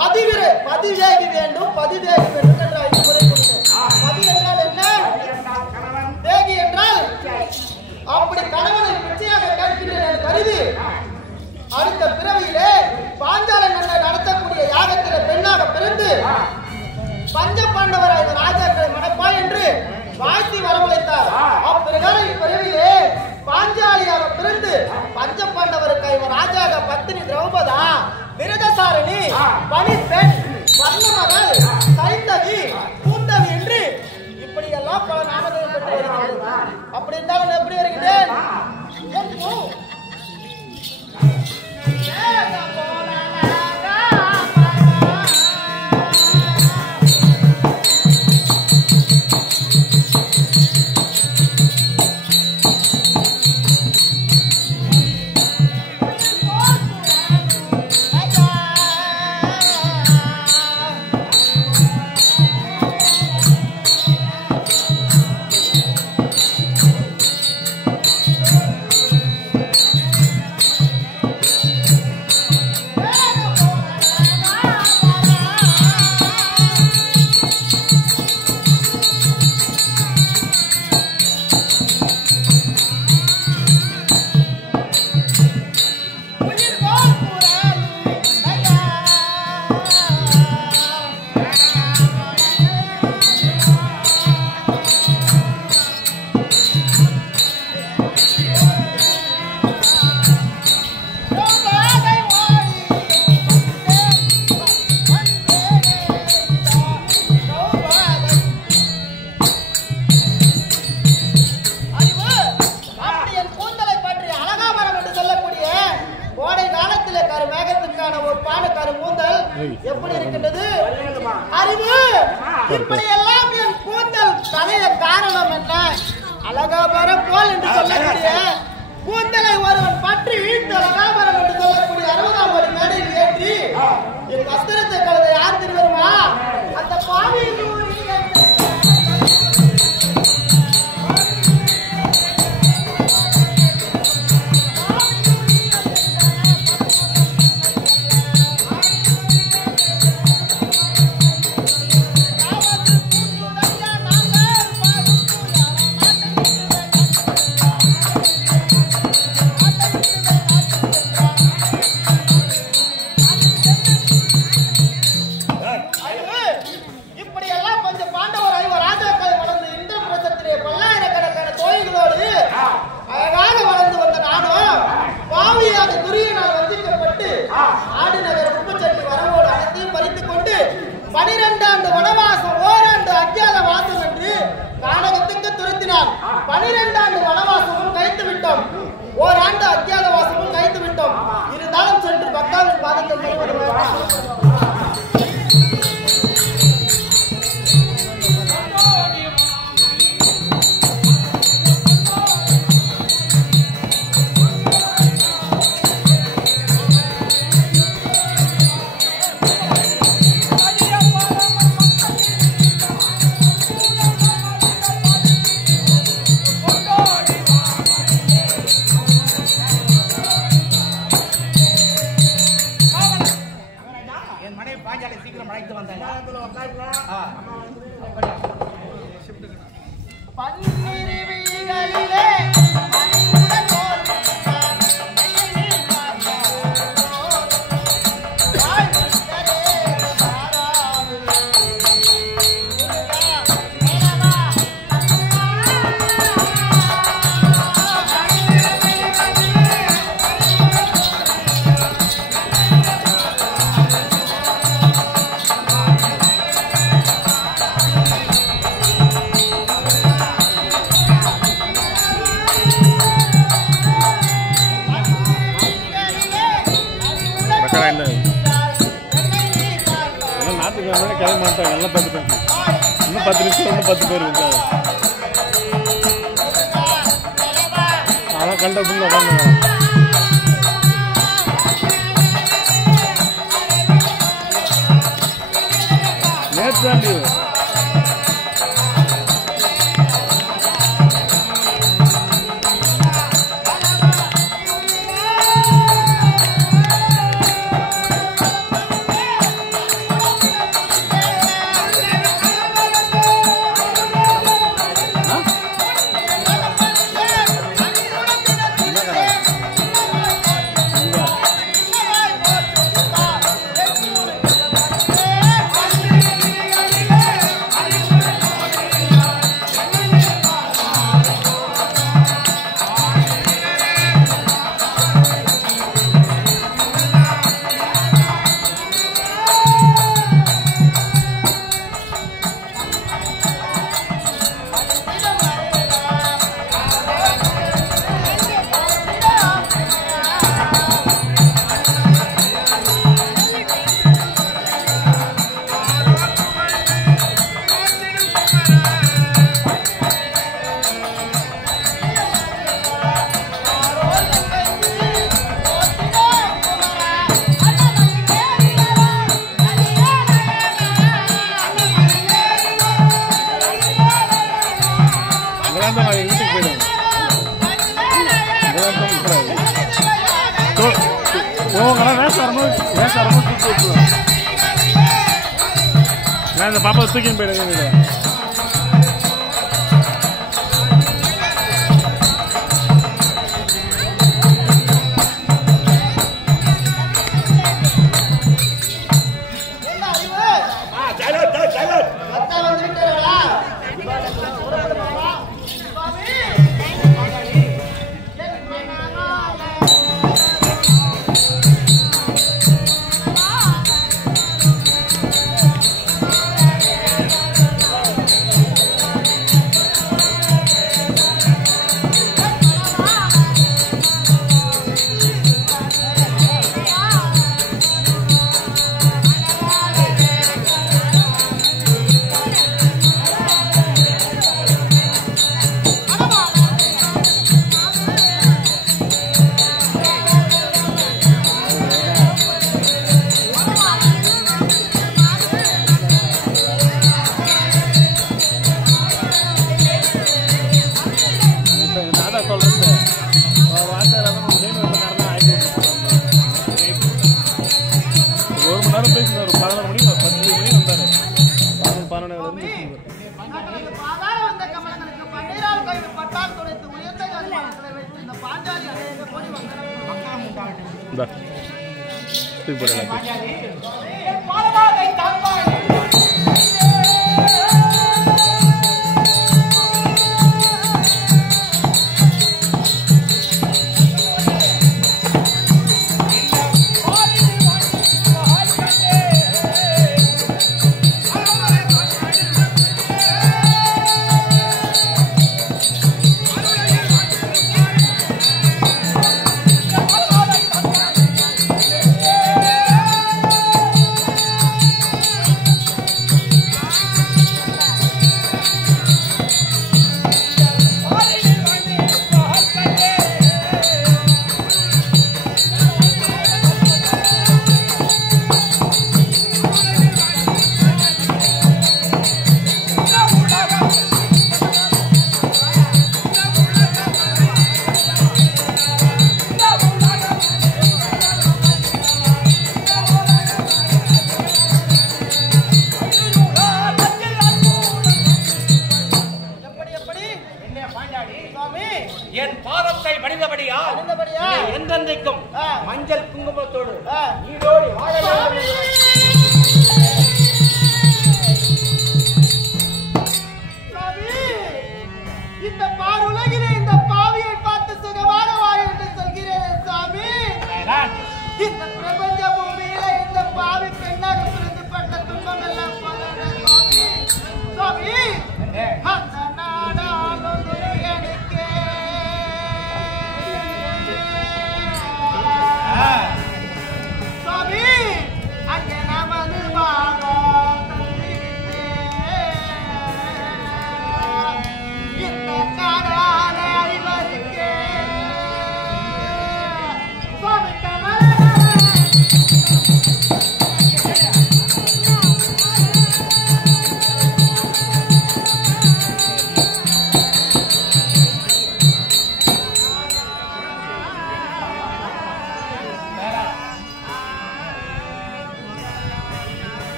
பதிதேகி வேண்டும் பதிதேகி வேண்டும் என்ற முறை கொடுத்தேன். பதி என்றால் என்ன? தேகி என்றால் அப்படி கணவனை பிச்சையாக கேட்கின்றேன் கருதி அடுத்த பிறவியிலே பாஞ்சால மன்னர் நடத்தக்கூடிய யாகத்திலே பெண்ணாக பிறந்து பஞ்ச பாண்டவராய் ராஜாக்களை மணப்பாய் என்று வாழ்த்தி வரவழைத்தார். அப்பிரகாரம் இப்பிறவியிலே பாஞ்சாலியாக பிறந்து பஞ்ச பாண்டவருக்கு இவர் ராஜாக பத்தினி திரௌபதா விரதசாரணி பணிப்பெண் வர்ணமகள் சைந்தவி பூந்தவி என்று இப்படியெல்லாம் பல நாமங்கள் பெற்று வருகிறேன். அப்படி இருந்தாலும் எப்படி வருகிறேன்? எப்படி இருக்கின்றது அறிவு? இப்படி எல்லாம் என் கூந்தல் தலைய காரணம் என்ன? அழகாபரம் போல் என்று சொல்லக்கூடிய கூந்தலை ஒருவன் பற்றி வீழ்ந்து அழகாபரம் என்று சொல்லக்கூடிய 60ஆம் படி மேடையில் ஏற்றி என் வஸ்திரத்தை கலந்த யார் தெரியுமா? அந்த பாவி ஓராண்டு அத்தியாதவாசமும் கைத்து விட்டோம். இருந்தாலும் சென்று பக்தாவின் பாதத்தில் கிளம்ப மாட்டாங்க. எல்லாம் 10 பேர், இன்னும் 10 நிமிஷம், இன்னும் 10 பேர் இருக்காது. அதான் கண்ட ஃபுல்லாக உட்காந்துங்க. நேற்று தான் லீவு. நான் இந்த பாப்பா தூக்கின்னு போயிடுங்க. என் பாதத்தை மனிதபடியா என்றென்றைக்கும் மஞ்சள் குங்குமத்தோடு நீரோடு வாழ வேண்டும். இந்த பாருலகிலே இந்த பாவியை பார்த்து சுகமாக வாழ என்று சொல்கிறேன் சாமி. இந்த பிரபஞ்ச பூமியில இந்த பாவி பெண்ணாக பிரிந்து பட்ட துன்பம் எல்லாம் சாமி சாமி அந்த நாடாலும் எனக்கு சாமி அங்கே நமது பாகம் இந்த நாடான அறிவருக்கே சுவாமி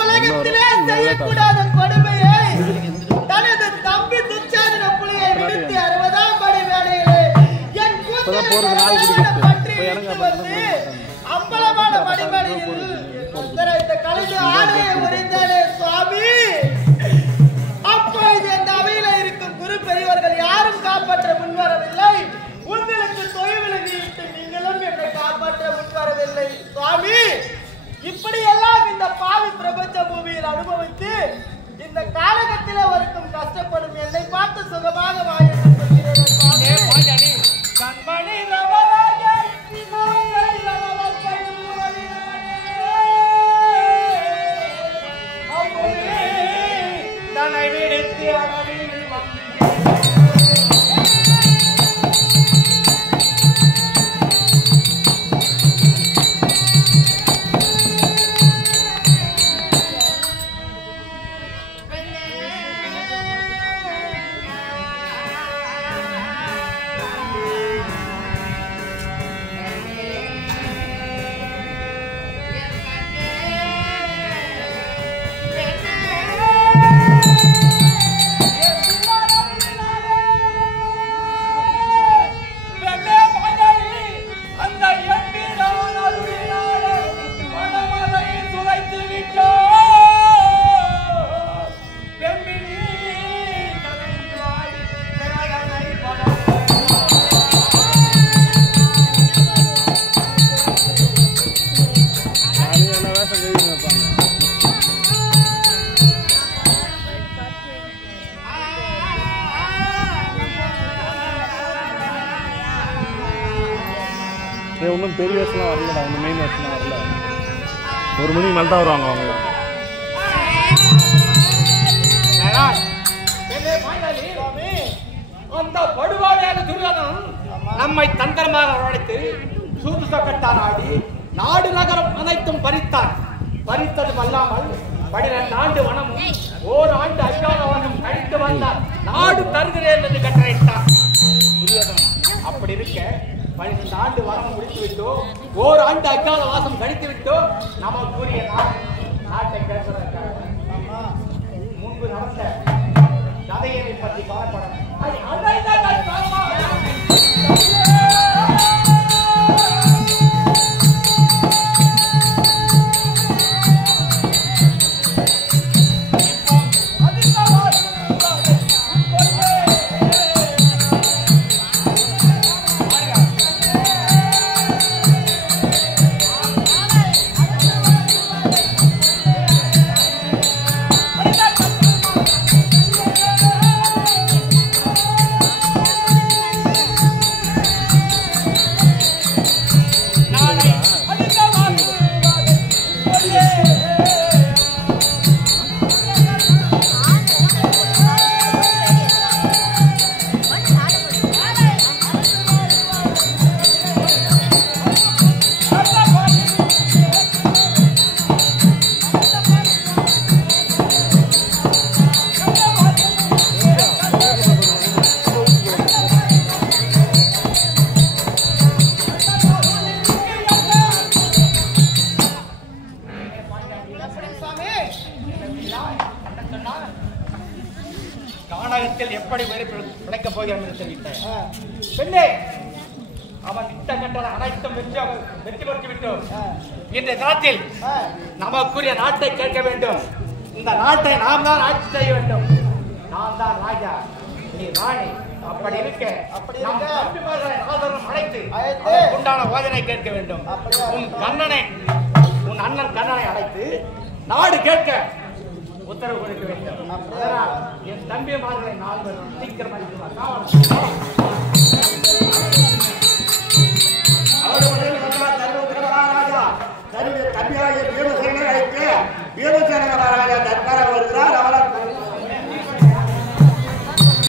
உலகத்திலே செய்யக்கூடாத கொடுமையை தனது தம்பி துச்சாதன புலியை விடுத்து 60ஆம் படை வேலையிலே என் அம்பலமான மடிமடியில் இந்த கலைஞ ஆடையை உரைத்தானே சுவாமி. அப்பொழுது அந்த அவையில இருக்கும் குரு பெரியவர்கள் யாரும் காப்பாற்ற முன்வரவில்லை. உங்களுக்கு தொழில் விலகிவிட்டு நீங்களும் என்னை காப்பாற்ற முன்வரவில்லை சுவாமி. இப்படியெல்லாம் இந்த பாவி பிரபஞ்ச பூமியில் அனுபவித்து இந்த காலகத்திலே வரைக்கும் கஷ்டப்படும் என்னை பார்த்து சுகமாக வாழ்கிறேன். ஒன்றும் பெரிய வருஷம்லாம் வரலடா, ஒன்றும் மெயின் வருஷம்லாம் வரல. 1 மணிக்கு மேலே தான் வருவாங்க அவங்க. அந்த படுவாளையான துரியோதனன் நம்மை தந்திரமாக உழைத்து சூது சக்கட்டான் ஆடி நாடு நகரம் அனைத்தும் பறித்தான். பறித்தது அல்லாமல் 12 ஆண்டு வனமும் 1 ஆண்டு அஜ்ஞானவனம் கழித்து வந்தார். நாடு தருகிறேன் என்று கட்டளையிட்டான் துரியோதனன். அப்படி இருக்க 12 ஆண்டு வனம் முடித்து விட்டோ, 1 ஆண்டு அஜ்ஞான வாசம் கழித்து விட்டோ, நமக்குரிய நாட்டை கேட்பதற்காக முன்பு நடந்த கதையை பற்றி பாடப்படும். கானகத்தில் எப்படி பிழைக்கப் போகிறான் என்று தெரிவித்தேன். பெண்ணே, அவன் இட்ட கட்டளை அனைத்தும் வெற்றி பெற்று விட்டோம். இன்றைய காலத்தில் நமக்குரிய நாட்டை கேட்க வேண்டும். இந்த நாட்டை நாம் தான் ஆட்சி செய்ய வேண்டும். நான் தான் ராஜா, நீ ராணி. அப்படி இருக்க ஆதரவு அழைத்து உண்டான யோஜனை கேட்க வேண்டும். உன் அண்ணன் கண்ணனை அழைத்து நாடு கேட்க உத்தரவு கொடுக்க வேண்டும். என் தம்பிமார்களை 4 சீக்கிரம்